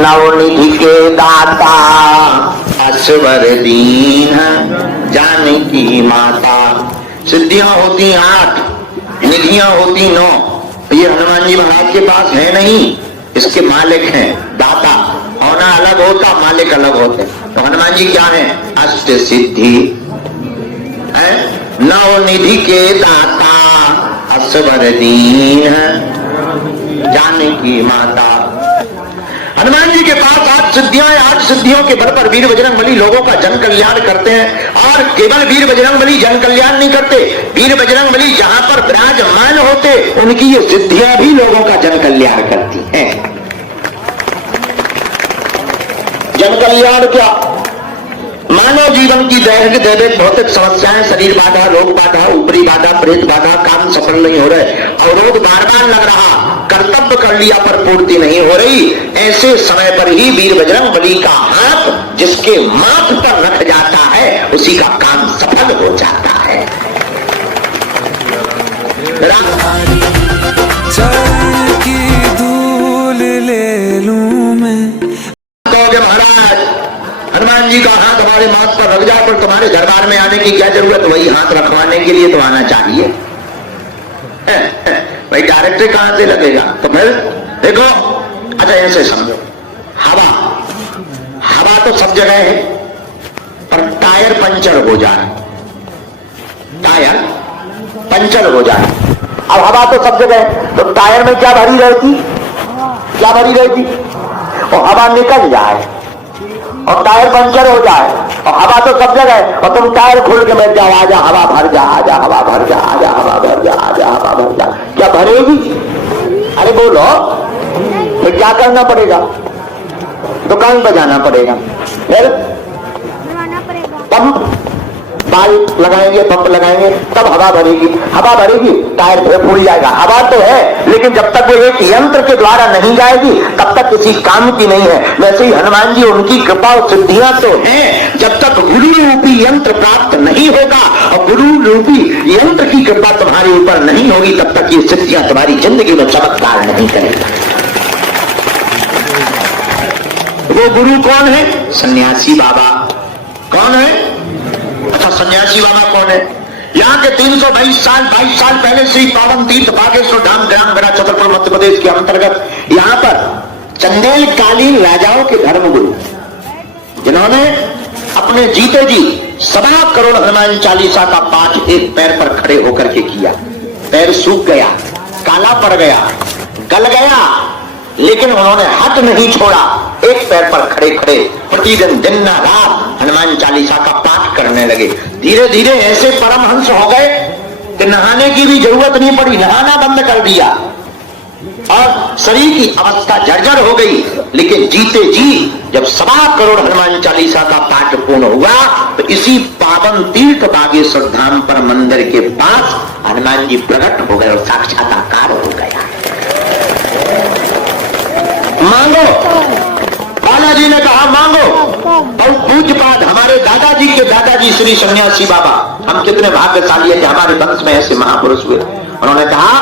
नवनिधि के दाता असवर दीन जानकी माता। सिद्धियां होती 8, निधियां होती 9। ये हनुमान जी महाराज के पास है नहीं, इसके मालिक हैं, दाता। होना अलग होता, मालिक अलग होते। तो हनुमान जी क्या है? अष्ट सिद्धि है, नवनिधि के दाता असवर दीन जानकी माता। हनुमान जी के पास 8 सिद्धियां हैं। 8 सिद्धियों के बल पर वीर बजरंगबली लोगों का जन कल्याण करते हैं। और केवल वीर बजरंगबली जन कल्याण नहीं करते, वीर बजरंगबली जहां पर विराजमान होते उनकी ये सिद्धियां भी लोगों का जन कल्याण करती हैं। जन कल्याण क्या? मानव जीवन की दैहिक दैविक भौतिक समस्याएं, शरीर बाधा, रोग बाधा, ऊपरी बाधा, प्रेत बाधा, काम सफल नहीं हो रहे, अवरोध बार बार लग रहा, कर्तव्य कर लिया पर पूर्ति नहीं हो रही, ऐसे समय पर ही वीर बजरंगबली का हाथ जिसके माथ पर रख जाता है उसी का काम सफल हो जाता है। की धूल ले लूं मैं। कहोगे महाराज हनुमान जी का हाथ हमारे माथ पर रख जाए, पर तुम्हारे दरबार में आने की क्या जरूरत? वही हाथ रखवाने के लिए तो आना चाहिए। भाई डायरेक्टली कहां से लगेगा? तो फिर देखो, अच्छा ऐसे समझो, हवा तो सब जगह है, पर टायर पंचर हो जाए, टायर पंचर हो जाए। अब हवा तो सब जगह है, तो टायर में क्या भरी रहती? क्या भरी रहती? और हवा निकल जाए और टायर पंचर हो जाए, और हवा तो सब जगह है, और तुम टायर खोल के बैठ जाओ, आजा हवा भर जा, आजा हवा भर जा, आजा हवा भर जा, आजा हवा भर जा, क्या भरेगी? अरे बोलो, फिर क्या करना पड़ेगा? दुकान पर जाना पड़ेगा, फिर पंप बाइक लगाएंगे, पंप लगाएंगे, तब हवा भरेगी। हवा भरेगी, टायर फिर फूल जाएगा। हवा तो है, लेकिन जब तक वो एक यंत्र के द्वारा नहीं जाएगी तब तक किसी काम की नहीं है। वैसे ही हनुमान जी, उनकी कृपा और सिद्धियां तो हैं, जब तक गुरु रूपी यंत्र प्राप्त नहीं होगा और गुरु रूपी यंत्र की कृपा तुम्हारे ऊपर नहीं होगी तब तक ये सिद्धियां तुम्हारी जिंदगी में चमत्कार नहीं करेगा। वो गुरु कौन है? सन्यासी बाबा। कौन है? अच्छा, सन्यासी बाबा कौन है? यहाँ के 322 साल पहले श्री पावन तीर्थ बागेश्वर धाम ग्राम छतरपुर मध्य प्रदेश के अंतर्गत यहाँ पर चंदेल कालीन राजाओं के धर्मगुरु, जिन्होंने अपने जीते जी 1.25 करोड़ हनुमान चालीसा का पाठ एक पैर पर खड़े होकर के किया। पैर सूख गया, काला पड़ गया, गल गया, लेकिन उन्होंने हट नहीं छोड़ा। एक पैर पर खड़े खड़े प्रतिदिन दिन ना रात हनुमान चालीसा का पाठ करने लगे। धीरे धीरे ऐसे परमहंस हो गए कि नहाने की भी जरूरत नहीं पड़ी, नहाना बंद कर दिया और शरीर की अवस्था जर्जर हो गई। लेकिन जीते जी जब 1.25 करोड़ हनुमान चालीसा का पाठ पूर्ण हुआ तो इसी पावन तीर्थ बागेश्वर धाम पर मंदिर के पास हनुमान जी प्रकट हो गए और साक्षात्कार हो गया। मांगो, बालाजी ने कहा मांगो। और पूज्यपाद हमारे दादाजी के दादाजी श्री सन्यासी बाबा, हम कितने भाग्यशाली हैं कि हमारे वंश में ऐसे महापुरुष हुए। उन्होंने कहा,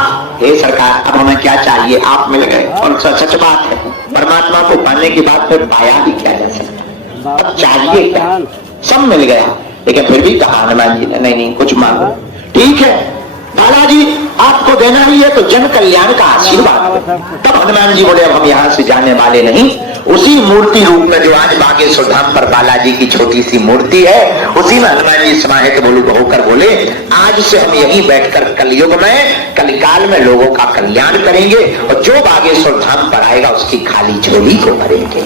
हे सरकार, अब हमें क्या चाहिए? आप मिल गए। और सच बात है, परमात्मा को पाने के बाद फिर पाया भी क्या जा सकता? अब चाहिए क्या? सब मिल गया, लेकिन फिर भी कहा हनुमान जी ने, नहीं कुछ मांगो। ठीक है बालाजी, आपको देना ही है तो जन कल्याण का आशीर्वाद। तब हनुमान जी बोले, अब हम यहाँ से जाने वाले नहीं। उसी मूर्ति रूप में जो आज बागेश्वर धाम पर बालाजी की छोटी सी मूर्ति है, उसी में हनुमान जी समाहित होकर बोले, आज से हम यहीं बैठकर कलयुग में, कलिकाल में लोगों का कल्याण करेंगे और जो बागेश्वर धाम पर आएगा उसकी खाली झोली को भरेंगे।